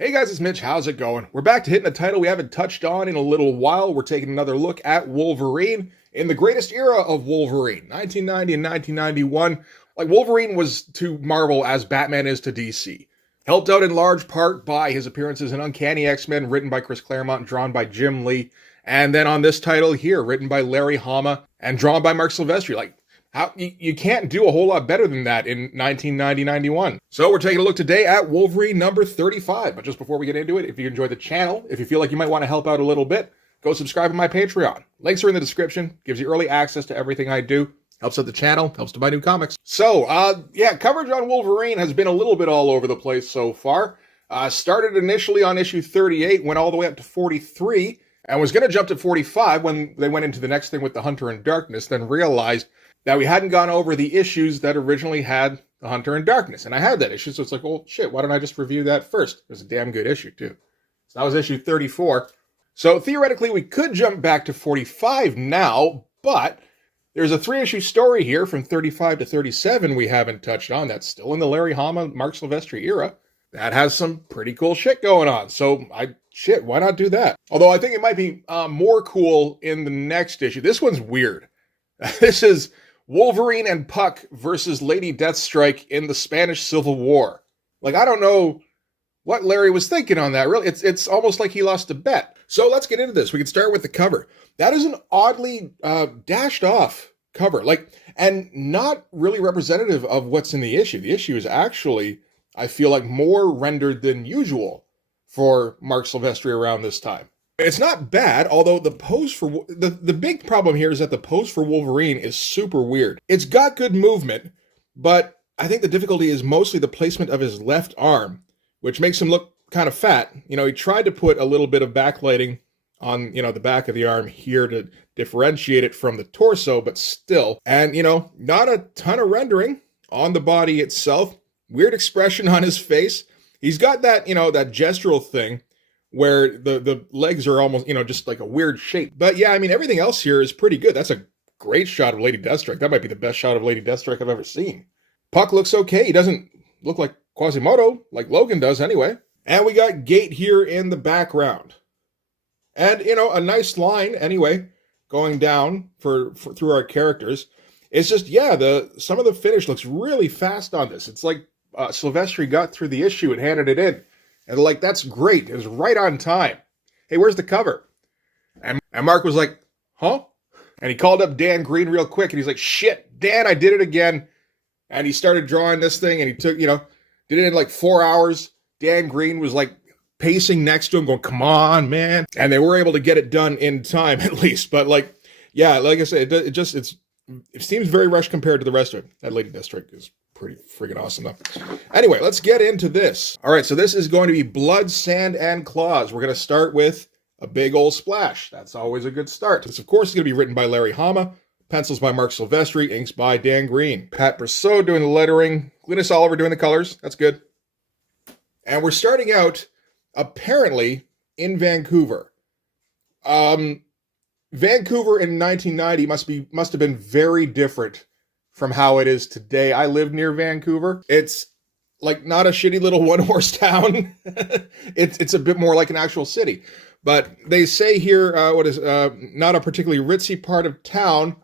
Hey guys, it's Mitch. How's it going? We're back to hitting a title we haven't touched on in a little while. We're taking another look at Wolverine in the greatest era of Wolverine, 1990 and 1991. Like Wolverine was to Marvel as Batman is to DC. Helped out in large part by his appearances in Uncanny X-Men, written by Chris Claremont and drawn by Jim Lee. And then on this title here, written by Larry Hama and drawn by Marc Silvestri. Like, how you can't do a whole lot better than that in 1990-91. So we're taking a look today at Wolverine number 35. But just before we get into it, if you enjoy the channel, if you feel like you might want to help out a little bit, go subscribe to my Patreon. Links are in the description. Gives you early access to everything I do. Helps out the channel, helps to buy new comics. So, coverage on Wolverine has been a little bit all over the place so far. Started initially on issue 38, went all the way up to 43, and was going to jump to 45 when they went into the next thing with the Hunter in Darkness, then realized that we hadn't gone over the issues that originally had the Hunter in Darkness. And I had that issue, so it's like, oh shit, why don't I just review that first? It was a damn good issue, too. So that was issue 34. So theoretically, we could jump back to 45 now, but there's a 3-issue story here from 35 to 37 we haven't touched on. That's still in the Larry Hama, Marc Silvestri era. That has some pretty cool shit going on. So, why not do that? Although I think it might be more cool in the next issue. This one's weird. This is Wolverine and Puck versus Lady Deathstrike in the Spanish Civil War. Like, I don't know what Larry was thinking on that. Really, it's almost like he lost a bet. So let's get into this. We can start with the cover. That is an oddly dashed off cover, and not really representative of what's in the issue. The issue is actually, I feel like, more rendered than usual for Marc Silvestri around this time. It's not bad, although the pose for the big problem here is that the pose for Wolverine is super weird. It's got good movement, but I think the difficulty is mostly the placement of his left arm, which makes him look kind of fat. You know, he tried to put a little bit of backlighting on, the back of the arm here to differentiate it from the torso, but still. And, not a ton of rendering on the body itself. Weird expression on his face. He's got that, that gestural thing where the legs are almost, just like a weird shape. But yeah, I mean, everything else here is pretty good. That's a great shot of Lady Deathstrike. That might be the best shot of Lady Deathstrike I've ever seen. Puck looks okay. He doesn't look like Quasimodo, like Logan does anyway. And we got Gate here in the background. And, a nice line, anyway, going down for through our characters. It's just, some of the finish looks really fast on this. It's like Silvestri got through the issue and handed it in. And they're like, that's great. It was right on time. Hey, where's the cover? And Mark was like, huh? And he called up Dan Green real quick, and he's like, shit, Dan, I did it again. And he started drawing this thing, and he took, did it in like 4 hours. Dan Green was like pacing next to him, going, come on, man. And they were able to get it done in time, at least. But like I said, it seems very rushed compared to the rest of it. That Lady Deathstrike is pretty freaking awesome, though. Anyway, let's get into this. All right, so this is going to be Blood, Sand, and Claws. We're going to start with a big old splash. That's always a good start. This, of course, is going to be written by Larry Hama, pencils by Marc Silvestri, inks by Dan Green. Pat Brousseau doing the lettering, Glynis Oliver doing the colors. That's good. And we're starting out, apparently, in Vancouver. Vancouver in 1990 must have been very different from how it is today. I live near Vancouver. It's like not a shitty little one-horse town. It's a bit more like an actual city. But they say here, not a particularly ritzy part of town.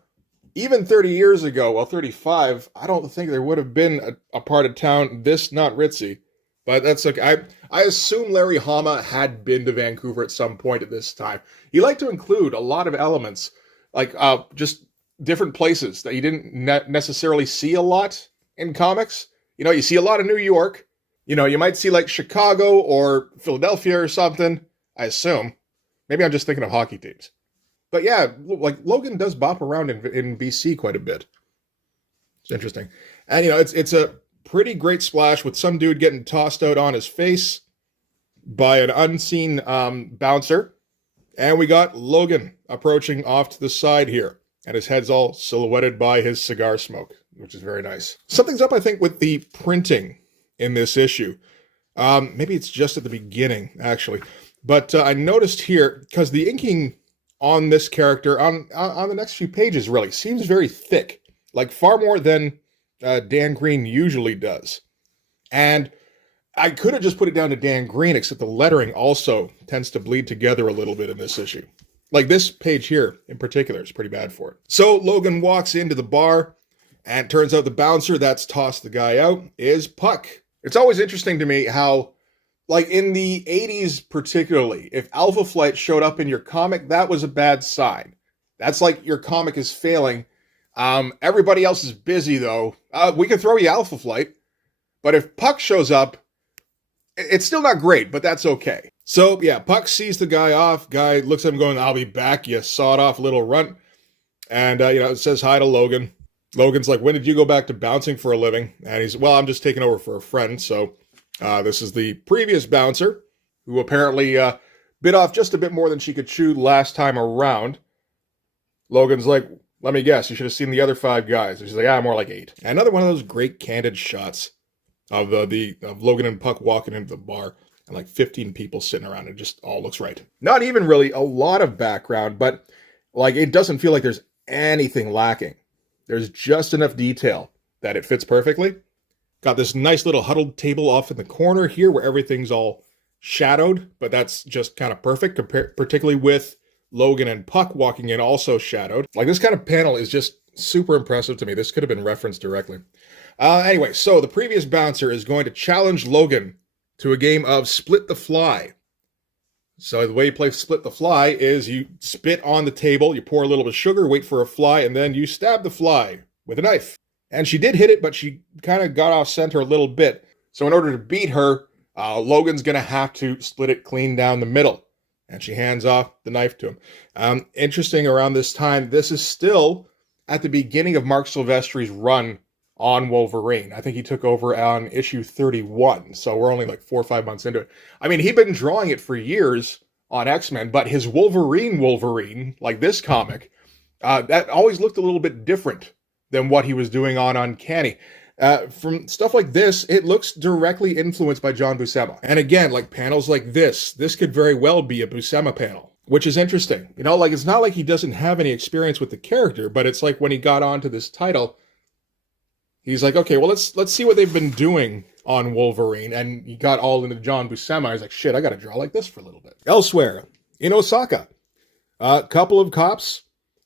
Even 30 years ago, well, 35, I don't think there would have been a part of town this not ritzy. But that's okay. I assume Larry Hama had been to Vancouver at some point at this time. He liked to include a lot of elements, like just different places that you didn't necessarily see a lot in comics. You see a lot of New York. You might see like Chicago or Philadelphia or something, I assume. Maybe I'm just thinking of hockey teams. But yeah, like Logan does bop around in BC quite a bit. It's interesting. And, it's a pretty great splash with some dude getting tossed out on his face by an unseen bouncer. And we got Logan approaching off to the side here. And his head's all silhouetted by his cigar smoke, which is very nice. Something's up, I think, with the printing in this issue. Maybe it's just at the beginning, actually. But I noticed here, because the inking on this character, on the next few pages, really seems very thick. Like far more than Dan Green usually does. And I could have just put it down to Dan Green, except the lettering also tends to bleed together a little bit in this issue. Like this page here in particular is pretty bad for it. So Logan walks into the bar, and it turns out the bouncer that's tossed the guy out is Puck. It's always interesting to me how, like in the 80s particularly, if Alpha Flight showed up in your comic, that was a bad sign. That's like your comic is failing. Everybody else is busy though. We could throw you Alpha Flight, but if Puck shows up, it's still not great, but that's okay. So yeah, Puck sees the guy off. Guy looks at him going, "I'll be back, you sawed-off little runt." And, it says hi to Logan. Logan's like, "When did you go back to bouncing for a living?" And he's, "Well, I'm just taking over for a friend." So this is the previous bouncer, who apparently bit off just a bit more than she could chew last time around. Logan's like, "Let me guess, you should have seen the other 5 guys." And she's like, more like 8. And another one of those great candid shots of of Logan and Puck walking into the bar, and like 15 people sitting around. It just all looks right. Not even really a lot of background, but like it doesn't feel like there's anything lacking. There's just enough detail that it fits perfectly. Got this nice little huddled table off in the corner here where everything's all shadowed, but that's just kind of perfect, particularly with Logan and Puck walking in also shadowed. Like this kind of panel is just super impressive to me. This could have been referenced directly. Anyway, so the previous bouncer is going to challenge Logan to a game of Split the Fly. So the way you play Split the Fly is you spit on the table, you pour a little bit of sugar, wait for a fly, and then you stab the fly with a knife. And she did hit it, but she kind of got off center a little bit. So in order to beat her, Logan's going to have to split it clean down the middle. And she hands off the knife to him. Interesting, around this time, this is still at the beginning of Mark Silvestri's run on Wolverine. I think he took over on issue 31, so we're only like 4 or 5 months into it. I mean, he'd been drawing it for years on X-Men, but his Wolverine, like this comic, that always looked a little bit different than what he was doing on Uncanny. From stuff like this, it looks directly influenced by John Buscema. And again, like panels like this could very well be a Buscema panel, which is interesting. Like it's not like he doesn't have any experience with the character, but it's like when he got onto this title, he's like, okay, well, let's see what they've been doing on Wolverine. And he got all into John Buscema. He's like, shit, I got to draw like this for a little bit. Elsewhere, in Osaka, a couple of cops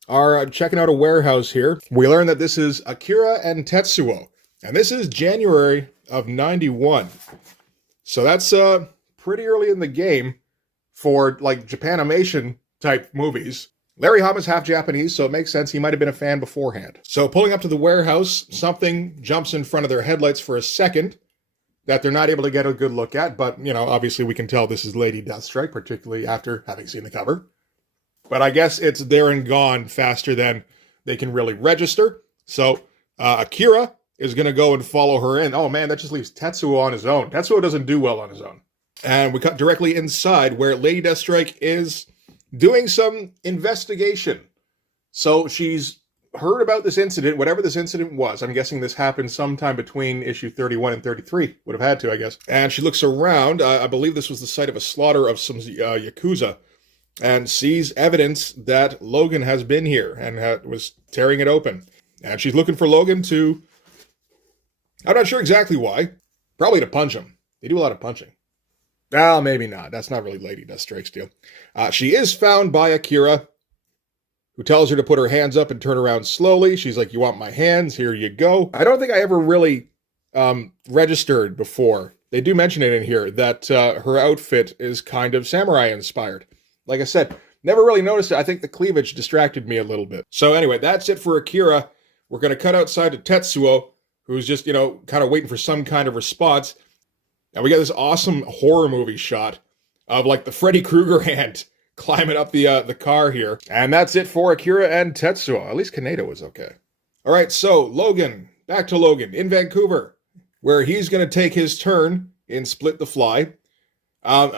are checking out a warehouse here. We learn that this is Akira and Tetsuo. And this is January of 91. So that's pretty early in the game for like Japanimation type movies. Larry Hama's half Japanese, so it makes sense he might have been a fan beforehand. So pulling up to the warehouse, something jumps in front of their headlights for a second that they're not able to get a good look at, but, obviously we can tell this is Lady Deathstrike, particularly after having seen the cover. But I guess it's there and gone faster than they can really register. So Akira is going to go and follow her in. Oh man, that just leaves Tetsuo on his own. Tetsuo doesn't do well on his own. And we cut directly inside where Lady Deathstrike is doing some investigation. So she's heard about this incident, whatever this incident was. I'm guessing this happened sometime between issue 31 and 33. Would have had to, I guess. And she looks around. I believe this was the site of a slaughter of some Yakuza, and sees evidence that Logan has been here and was tearing it open. And she's looking for Logan to... I'm not sure exactly why. Probably to punch him. They do a lot of punching. Well, maybe not. That's not really Lady Deathstrike's deal. She is found by Akira, who tells her to put her hands up and turn around slowly. She's like, you want my hands? Here you go. I don't think I ever really registered before. They do mention it in here that her outfit is kind of samurai inspired. Like I said, never really noticed it. I think the cleavage distracted me a little bit. So anyway, that's it for Akira. We're going to cut outside to Tetsuo, who's just, kind of waiting for some kind of response. And we got this awesome horror movie shot of like the Freddy Krueger hand climbing up the car here. And that's it for Akira and Tetsuo. At least Kaneda was okay. All right, so Logan, back to Logan in Vancouver, where he's going to take his turn in Split the Fly.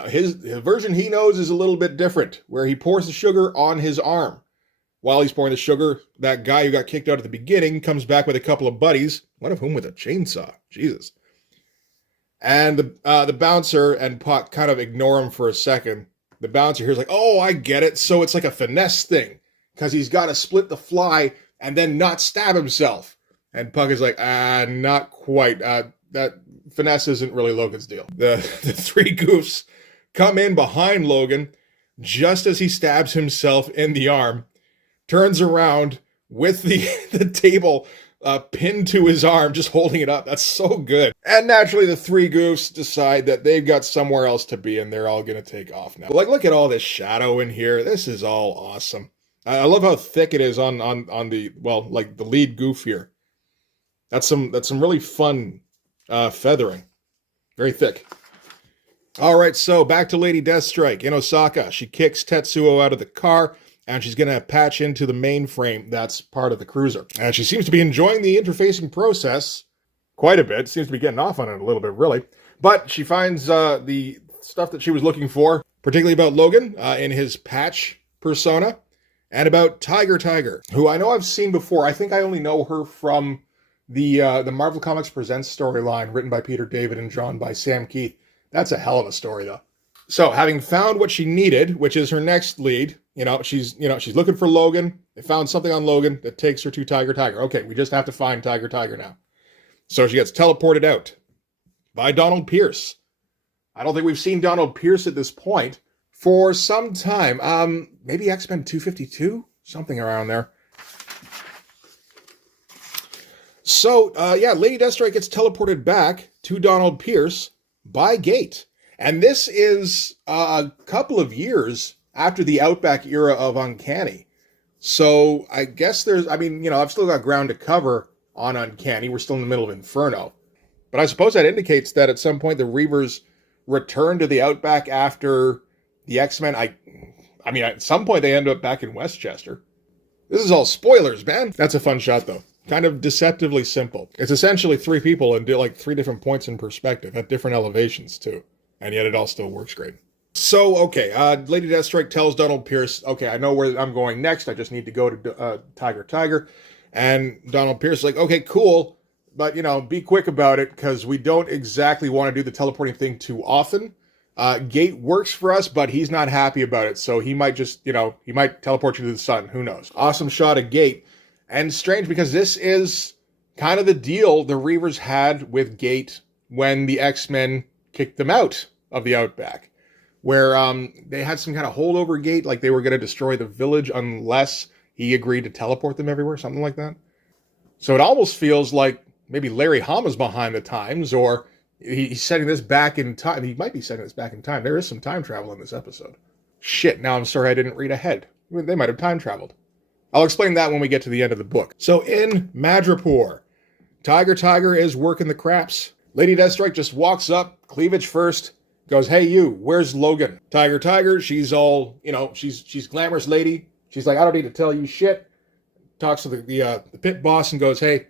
His version he knows is a little bit different, where he pours the sugar on his arm. While he's pouring the sugar, that guy who got kicked out at the beginning comes back with a couple of buddies, one of whom with a chainsaw. Jesus. And the bouncer and Puck kind of ignore him for a second. The bouncer here's like, oh, I get it. So it's like a finesse thing, because he's got to split the fly and then not stab himself. And Puck is like, not quite. that finesse isn't really Logan's deal. The three goofs come in behind Logan just as he stabs himself in the arm, turns around with the table pinned to his arm, just holding it up. That's so good. And naturally, the three goofs decide that they've got somewhere else to be, and they're all going to take off now. Like, look at all this shadow in here. This is all awesome. I love how thick it is on the, well, like the lead goof here. That's some really fun feathering. Very thick. All right, so back to Lady Deathstrike in Osaka. She kicks Tetsuo out of the car, and she's going to patch into the mainframe that's part of the cruiser. And she seems to be enjoying the interfacing process quite a bit. Seems to be getting off on it a little bit, really. But she finds the stuff that she was looking for, particularly about Logan in his patch persona, and about Tiger, who I know I've seen before. I think I only know her from the Marvel Comics Presents storyline written by Peter David and drawn by Sam Keith. That's a hell of a story, though. So, having found what she needed, which is her next lead, she's looking for Logan. They found something on Logan that takes her to Tiger. Okay, we just have to find Tiger now. So she gets teleported out by Donald Pierce. I don't think we've seen Donald Pierce at this point for some time. Maybe X-Men 252? Something around there. So, Lady Deathstrike gets teleported back to Donald Pierce by gate. And this is a couple of years after the Outback era of Uncanny. So I guess I've still got ground to cover on Uncanny. We're still in the middle of Inferno. But I suppose that indicates that at some point the Reavers returned to the Outback after the X-Men. At some point they end up back in Westchester. This is all spoilers, man. That's a fun shot, though. Kind of deceptively simple. It's essentially three people and like three different points in perspective at different elevations, too. And yet it all still works great. So, okay, Lady Deathstrike tells Donald Pierce, okay, I know where I'm going next. I just need to go to Tiger. And Donald Pierce is like, okay, cool. But, be quick about it because we don't exactly want to do the teleporting thing too often. Gate works for us, but he's not happy about it. So he might just, he might teleport you to the sun. Who knows? Awesome shot of Gate. And strange because this is kind of the deal the Reavers had with Gate when the X-Men kicked them out of the Outback, where they had some kind of holdover Gate, like they were going to destroy the village unless he agreed to teleport them everywhere, something like that. So it almost feels like maybe Larry Hama's behind the times, or he's setting this back in time. He might be setting this back in time. There is some time travel in this episode. Shit, now I'm sorry I didn't read ahead. They might have time traveled. I'll explain that when we get to the end of the book. So in Madripoor, Tiger is working the craps. Lady Deathstrike just walks up, cleavage first, goes, hey you, where's Logan? Tiger, she's all, she's glamorous lady. She's like, I don't need to tell you shit. Talks to the pit boss and goes, hey,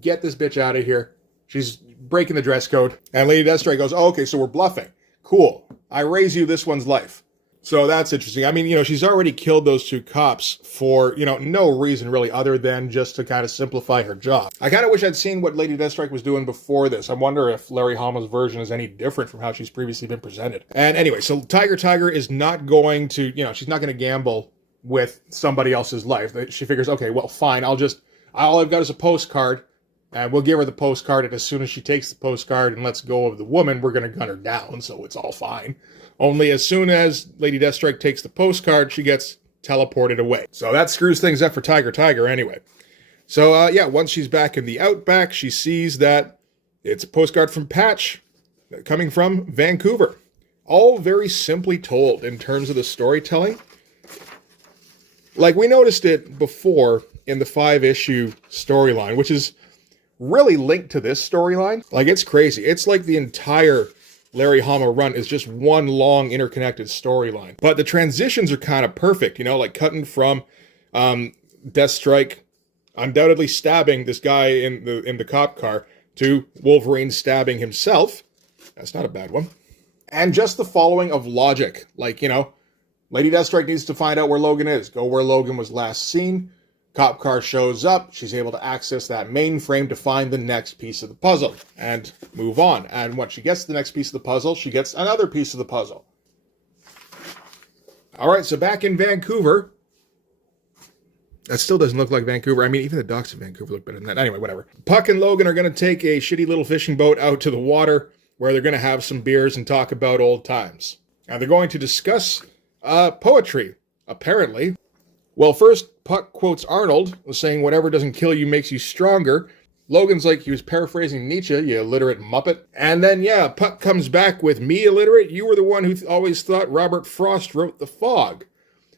get this bitch out of here. She's breaking the dress code. And Lady Deathstrike goes, oh, okay, so we're bluffing. Cool. I raise you this one's life. So that's interesting. She's already killed those two cops for, no reason really other than just to kind of simplify her job. I kind of wish I'd seen what Lady Deathstrike was doing before this. I wonder if Larry Hama's version is any different from how she's previously been presented. And anyway, so Tiger is not going to, she's not going to gamble with somebody else's life. She figures, okay, well, fine. All I've got is a postcard. And we'll give her the postcard, and as soon as she takes the postcard and lets go of the woman, we're going to gun her down, so it's all fine. Only as soon as Lady Deathstrike takes the postcard, she gets teleported away. So that screws things up for Tiger anyway. So, once she's back in the Outback, she sees that it's a postcard from Patch coming from Vancouver. All very simply told in terms of the storytelling. Like, we noticed it before in the 5-issue storyline, which is really linked to this storyline. Like, it's crazy. It's like the entire Larry Hama run is just one long interconnected storyline. But the transitions are kind of perfect, like cutting from Deathstrike undoubtedly stabbing this guy in the cop car to Wolverine stabbing himself. That's not a bad one. And just the following of logic. Like, Lady Deathstrike needs to find out where Logan is. Go where Logan was last seen. Cop car shows up. She's able to access that mainframe to find the next piece of the puzzle and move on. And when she gets the next piece of the puzzle, she gets another piece of the puzzle. All right, so back in Vancouver, That still doesn't look like Vancouver. I mean, even the docks of Vancouver look better than that. Anyway, whatever. Puck and Logan are going to take a shitty little fishing boat out to the water where they're going to have some beers and talk about old times. Now, they're going to discuss poetry, apparently. Well, first, Puck quotes Arnold, saying, "Whatever doesn't kill you makes you stronger." Logan's like, he was paraphrasing Nietzsche, you illiterate muppet. And then, yeah, Puck comes back with, "Me illiterate? You were the one who always thought Robert Frost wrote The Fog."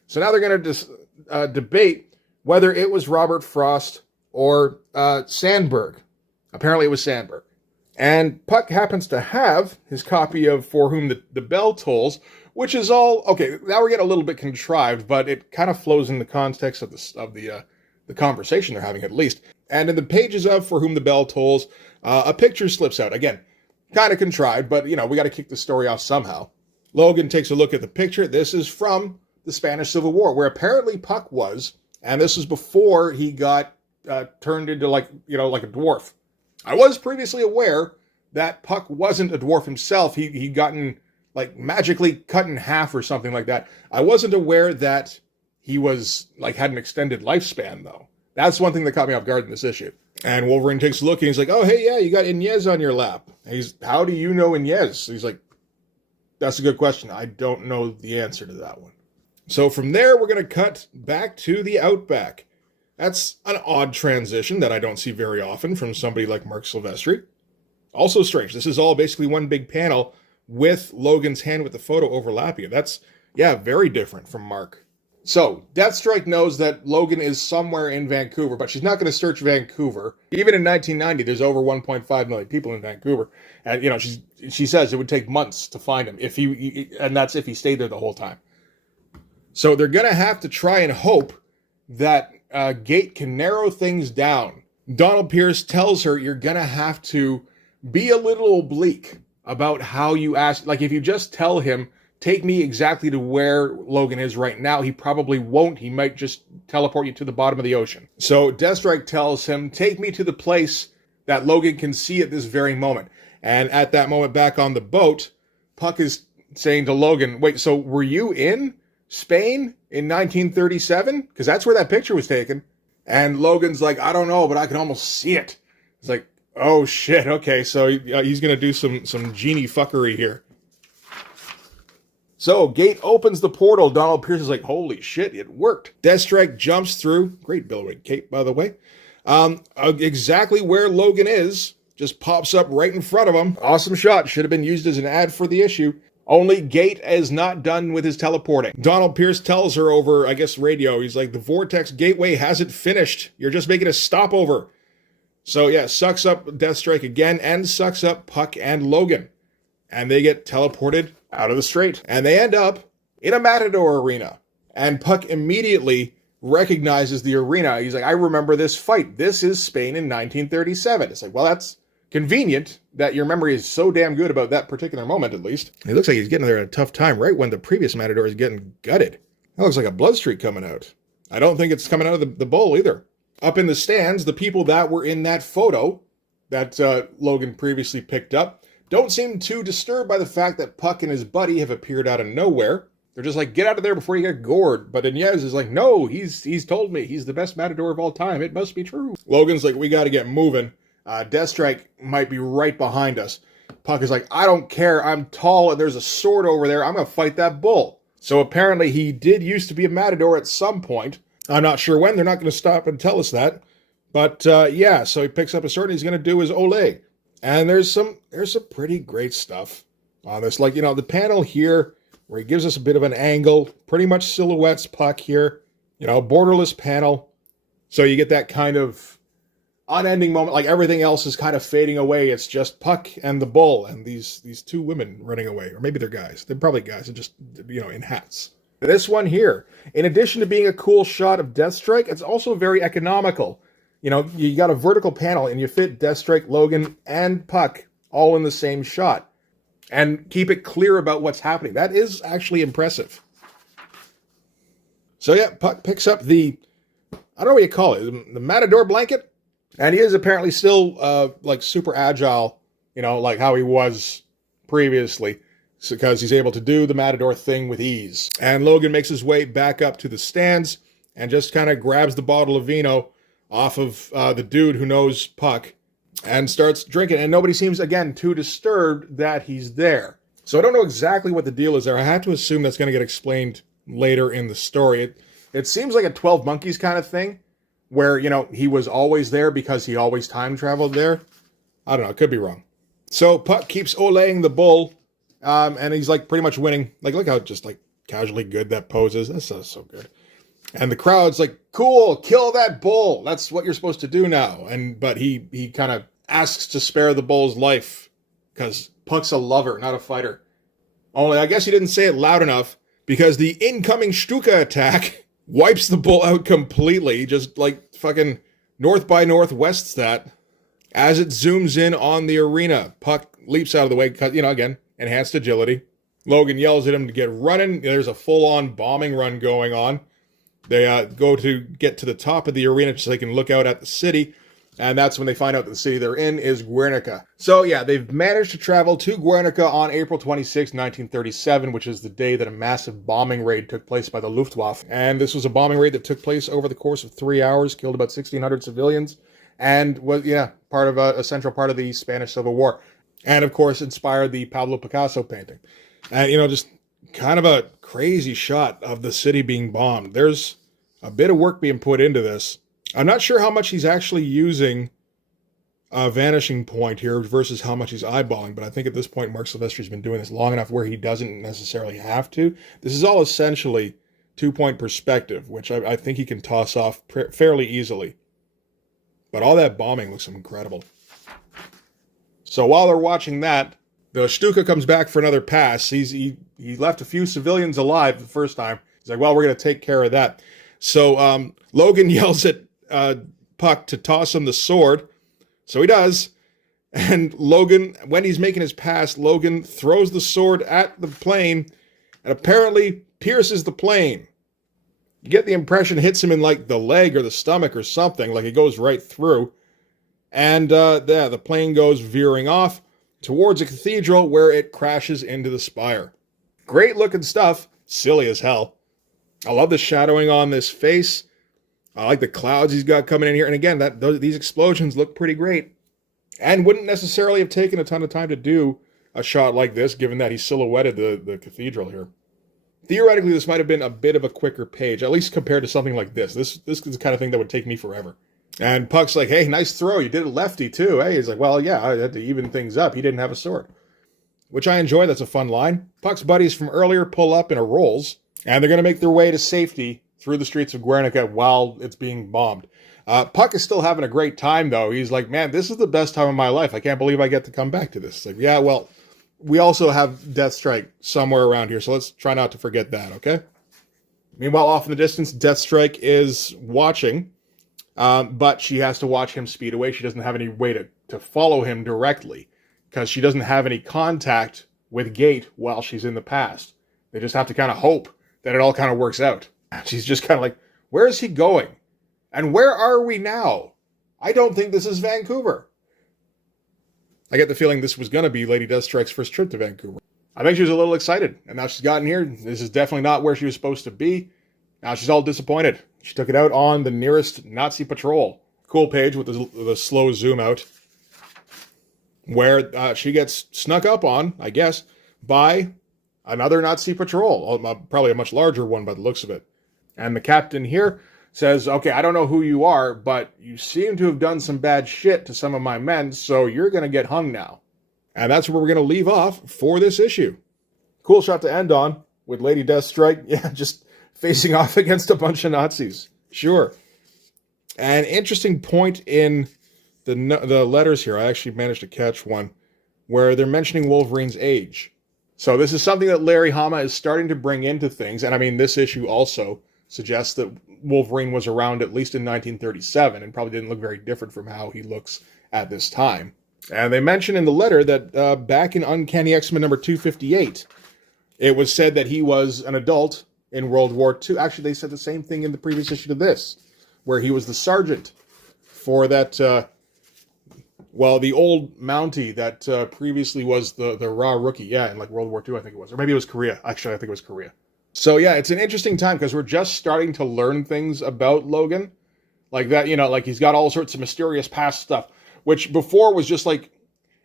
So now they're going to debate whether it was Robert Frost or Sandberg. Apparently it was Sandberg. And Puck happens to have his copy of For Whom the Bell Tolls, which is all, okay, now we're getting a little bit contrived, but it kind of flows in the context of the conversation they're having, at least. And in the pages of For Whom the Bell Tolls, a picture slips out. Again, kind of contrived, but, we got to kick the story off somehow. Logan takes a look at the picture. This is from the Spanish Civil War, where apparently Puck was, and this was before he got turned into, like a dwarf. I was previously aware that Puck wasn't a dwarf himself. He'd gotten, magically cut in half or something like that. I wasn't aware that he was, had an extended lifespan, though. That's one thing that caught me off guard in this issue. And Wolverine takes a look, and he's like, "Oh, hey, yeah, you got Inez on your lap." And "How do you know Inez?" He's like, "That's a good question. I don't know the answer to that one." So from there, we're going to cut back to the Outback. That's an odd transition that I don't see very often from somebody like Mark Silvestri. Also strange. This is all basically one big panel with Logan's hand with the photo overlapping it. That's, very different from Mark. So, Deathstrike knows that Logan is somewhere in Vancouver, but she's not going to search Vancouver. Even in 1990, there's over 1.5 million people in Vancouver. And, she says it would take months to find him, and that's if he stayed there the whole time. So they're going to have to try and hope that Gate can narrow things down. Donald Pierce tells her, "You're going to have to be a little oblique about how you ask. If you just tell him, 'Take me exactly to where Logan is right now,' he probably won't. He might just teleport you to the bottom of the ocean." So Deathstrike tells him, "Take me to the place that Logan can see at this very moment." And at that moment back on the boat, Puck is saying to Logan, "Wait, so were you in Spain in 1937? Because that's where that picture was taken." And Logan's like, "I don't know, but I can almost see it." It's like, oh shit, okay, so he's going to do some genie fuckery here. So, Gate opens the portal. Donald Pierce is like, "Holy shit, it worked." Deathstrike jumps through. Great billowing cape, by the way. Exactly where Logan is. Just pops up right in front of him. Awesome shot. Should have been used as an ad for the issue. Only Gate is not done with his teleporting. Donald Pierce tells her over, I guess, radio. He's like, "The Vortex Gateway hasn't finished. You're just making a stopover." So, sucks up Deathstrike again and sucks up Puck and Logan. And they get teleported out of the strait. And they end up in a Matador arena. And Puck immediately recognizes the arena. He's like, "I remember this fight. This is Spain in 1937. It's like, well, that's convenient that your memory is so damn good about that particular moment, at least. It looks like he's getting there at a tough time, right when the previous Matador is getting gutted. That looks like a blood streak coming out. I don't think it's coming out of the bowl either. Up in the stands, the people that were in that photo that Logan previously picked up don't seem too disturbed by the fact that Puck and his buddy have appeared out of nowhere. They're just like, "Get out of there before you get gored." But Inez is like, "No, he's told me. He's the best Matador of all time. It must be true." Logan's like, "We got to get moving. Deathstrike might be right behind us." Puck is like, "I don't care. I'm tall and there's a sword over there. I'm going to fight that bull." So apparently he did used to be a Matador at some point. I'm not sure when. They're not going to stop and tell us that. But so he picks up a sword and he's going to do his ole. And there's some pretty great stuff on this. The panel here where he gives us a bit of an angle, pretty much silhouettes Puck here, borderless panel. So you get that kind of unending moment, like everything else is kind of fading away. It's just Puck and the bull and these two women running away. Or maybe they're guys. They're probably guys. They're just, in hats. This one here, in addition to being a cool shot of Deathstrike, it's also very economical. You got a vertical panel and you fit Deathstrike, Logan, and Puck all in the same shot. And keep it clear about what's happening. That is actually impressive. So Puck picks up the, I don't know what you call it, the Matador blanket. And he is apparently still super agile, like how he was previously. Because he's able to do the Matador thing with ease. And Logan makes his way back up to the stands. and just kind of grabs the bottle of vino off of the dude who knows Puck and starts drinking. And nobody seems, again, too disturbed that he's there. So I don't know exactly what the deal is there. I have to assume that's going to get explained later in the story. It seems like a 12 Monkeys kind of thing, where, you know, he was always there because he always time traveled there. I don't know. It could be wrong. So Puck keeps olaying the bull, and he's, like, pretty much winning. Like, look how just, like, casually good that pose is. That's so good. And the crowd's like, cool, kill that bull. That's what you're supposed to do now. But he kind of asks to spare the bull's life because Puck's a lover, not a fighter. Only I guess he didn't say it loud enough because the incoming Stuka attack wipes the bull out completely, just like fucking North by Northwest's that. As it zooms in on the arena, Puck leaps out of the way because, you know, again, enhanced agility. Logan yells at him to get running. There's a full-on bombing run going on. They go to get to the top of the arena so they can look out at the city. And that's when they find out that the city they're in is Guernica. So yeah, they've managed to travel to Guernica on April 26, 1937, which is the day that a massive bombing raid took place by the Luftwaffe. And this was a bombing raid that took place over the course of 3 hours, killed about 1,600 civilians, and was, part of a central part of the Spanish Civil War. And of course, inspired the Pablo Picasso painting. And, just kind of a crazy shot of the city being bombed. There's a bit of work being put into this. I'm not sure how much he's actually using a vanishing point here versus how much he's eyeballing, but I think at this point Mark Silvestri's been doing this long enough where he doesn't necessarily have to. This is all essentially 2-point perspective, which I think he can toss off fairly easily. But all that bombing looks incredible. So while they're watching that, the Stuka comes back for another pass. He left a few civilians alive the first time. He's like, well, we're going to take care of that. So Logan yells at Puck to toss him the sword. So he does. And Logan, when he's making his pass, Logan throws the sword at the plane and apparently pierces the plane. You get the impression it hits him in like the leg or the stomach or something, like it goes right through. And the plane goes veering off towards a cathedral where it crashes into the spire. Great looking stuff. Silly as hell. I love the shadowing on this face. I like the clouds he's got coming in here. And again, these explosions look pretty great. And wouldn't necessarily have taken a ton of time to do a shot like this, given that he silhouetted the cathedral here. Theoretically, this might have been a bit of a quicker page, at least compared to something like this. This is the kind of thing that would take me forever. And Puck's like, hey, nice throw. You did it lefty, too. Hey, he's like, well, yeah, I had to even things up. He didn't have a sword. Which I enjoy. That's a fun line. Puck's buddies from earlier pull up in a Rolls, and they're going to make their way to safety through the streets of Guernica while it's being bombed. Puck is still having a great time, though. He's like, man, this is the best time of my life. I can't believe I get to come back to this. It's like, yeah, well, we also have Deathstrike somewhere around here, so let's try not to forget that, okay? Meanwhile, off in the distance, Deathstrike is watching, but she has to watch him speed away. She doesn't have any way to follow him directly because she doesn't have any contact with Gate while she's in the past. They just have to kind of hope that it all kind of works out. She's just kind of like, where is he going? And where are we now? I don't think this is Vancouver. I get the feeling this was going to be Lady Deathstrike's first trip to Vancouver. I think she was a little excited, and now she's gotten here. This is definitely not where she was supposed to be. Now she's all disappointed. She took it out on the nearest Nazi patrol. Cool page with the slow zoom out, where she gets snuck up on, I guess, by another Nazi patrol. Probably a much larger one by the looks of it. And the captain here says, okay, I don't know who you are, but you seem to have done some bad shit to some of my men, so you're going to get hung now. And that's where we're going to leave off for this issue. Cool shot to end on, with Lady Deathstrike, yeah, just facing off against a bunch of Nazis. Sure. An interesting point in the letters here, I actually managed to catch one, where they're mentioning Wolverine's age. So this is something that Larry Hama is starting to bring into things, and I mean, this issue also suggests that Wolverine was around at least in 1937 and probably didn't look very different from how he looks at this time. And they mention in the letter that back in Uncanny X-Men number 258, it was said that he was an adult in World War II. Actually, they said the same thing in the previous issue to this, where he was the sergeant for that, the old Mountie that previously was the raw rookie. Yeah, in like World War II, I think it was. Or maybe it was Korea. Actually, I think it was Korea. So yeah, it's an interesting time because we're just starting to learn things about Logan. Like that, like he's got all sorts of mysterious past stuff, which before was just like,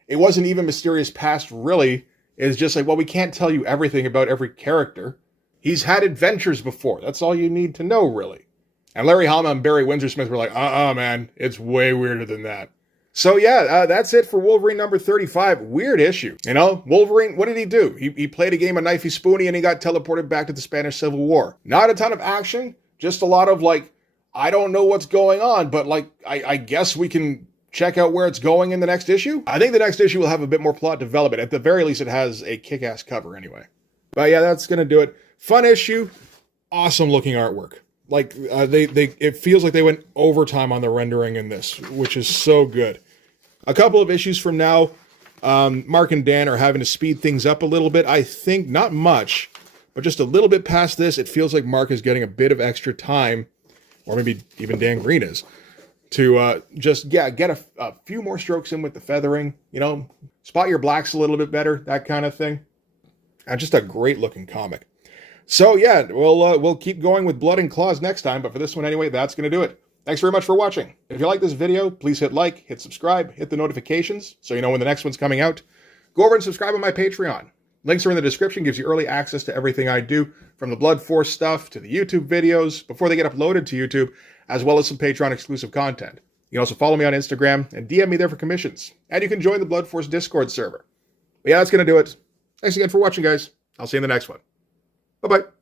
it wasn't even mysterious past really. It's just like, well, we can't tell you everything about every character. He's had adventures before. That's all you need to know, really. And Larry Hama and Barry Windsor-Smith were like, man, it's way weirder than that. So yeah, that's it for Wolverine number 35. Weird issue. Wolverine, what did he do? He played a game of Knifey Spoony and he got teleported back to the Spanish Civil War. Not a ton of action, just a lot of like, I don't know what's going on, but like, I guess we can check out where it's going in the next issue. I think the next issue will have a bit more plot development. At the very least, it has a kick-ass cover anyway. But yeah, that's going to do it. Fun issue. Awesome looking artwork. Like it feels like they went overtime on the rendering in this, which is so good. A couple of issues from now, Mark and Dan are having to speed things up a little bit. I think not much, but just a little bit past this, it feels like Mark is getting a bit of extra time, or maybe even Dan Green is, to get a few more strokes in with the feathering, spot your blacks a little bit better, that kind of thing. And just a great looking comic. So yeah, we'll keep going with Blood and Claws next time, but for this one anyway, that's going to do it. Thanks very much for watching. If you like this video, please hit like, hit subscribe, hit the notifications so you know when the next one's coming out. Go over and subscribe on my Patreon. Links are in the description, gives you early access to everything I do, from the Blood Force stuff to the YouTube videos before they get uploaded to YouTube, as well as some Patreon exclusive content. You can also follow me on Instagram and DM me there for commissions. And you can join the Blood Force Discord server. But yeah, that's going to do it. Thanks again for watching, guys. I'll see you in the next one. Bye-bye.